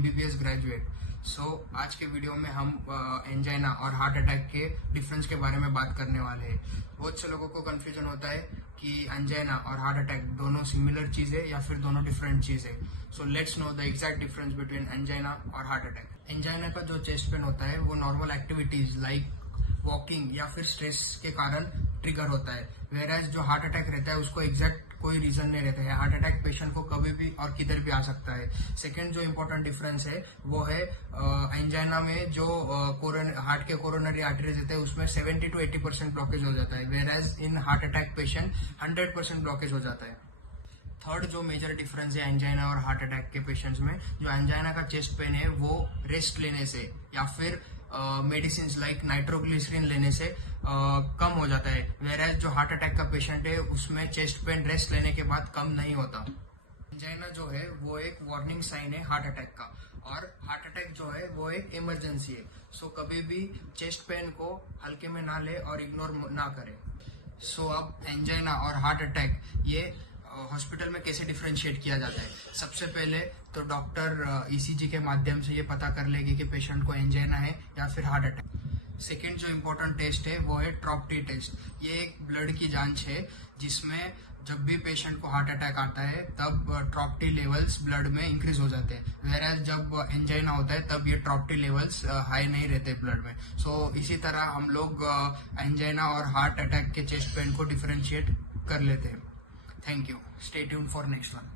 MBBS graduate. आज के video में हम एंजाइना और हार्ट अटैक के डिफरेंस के बारे में बात करने वाले हैं। बहुत से लोगों को कंफ्यूजन होता है कि एंजाइना और हार्ट अटैक दोनों सिमिलर चीज है या फिर दोनों डिफरेंट चीज है। So let's know the exact difference between angina और हार्ट अटैक। एंजाइना का जो चेस्ट पेन होता है वो नॉर्मल एक्टिविटीज लाइक वॉकिंग या फिर स्ट्रेस के कारण ट्रिगर होता है, वेराज जो हार्ट अटैक रहता है उसको एग्जैक्ट कोई रीजन नहीं रहता है। हार्ट अटैक पेशेंट को कभी भी और किधर भी आ सकता है। सेकंड जो इम्पोर्टेंट डिफरेंस है वो है एंजाइना में जो हार्ट के कोरोनरी आर्टरीज रहते हैं उसमें 70 to 80% ब्लॉकेज हो जाता है, whereas in heart attack patient 100% blockage हो जाता है। थर्ड जो मेजर डिफरेंस है एंजाइना और हार्ट अटैक के पेशेंट्स में, जो एंजाइना का चेस्ट पेन है वो रेस्ट लेने से या फिर मेडिसिन लाइक नाइट्रोग्लिसरीन लेने से कम हो जाता है, वेराज जो हार्ट अटैक का पेशेंट है उसमें चेस्ट पेन रेस्ट लेने के बाद कम नहीं होता। एंजाइना जो है वो एक वार्निंग साइन है हार्ट अटैक का, और हार्ट अटैक जो है वो एक इमरजेंसी है। कभी भी चेस्ट पेन को हल्के में ना ले और इग्नोर ना करे। अब एंजाइना और हार्ट अटैक ये हॉस्पिटल में कैसे डिफरेंशिएट किया जाता है। सबसे पहले तो डॉक्टर ECG के माध्यम से ये पता कर लेगी कि पेशेंट को एंजाइना है या फिर हार्ट अटैक। सेकेंड जो इम्पोर्टेंट टेस्ट है वो है ट्रॉप्टी टेस्ट। ये एक ब्लड की जांच है जिसमें जब भी पेशेंट को हार्ट अटैक आता है तब ट्रॉप्टी लेवल्स ब्लड में इंक्रीज हो जाते हैं, वेराज जब एंजाइना होता है तब ये ट्रॉप्टी लेवल्स हाई नहीं रहते ब्लड में। इसी तरह हम लोग एंजाइना और हार्ट अटैक के चेस्ट पेन को डिफरेंशिएट कर लेते हैं। Thank you. Stay tuned for next one.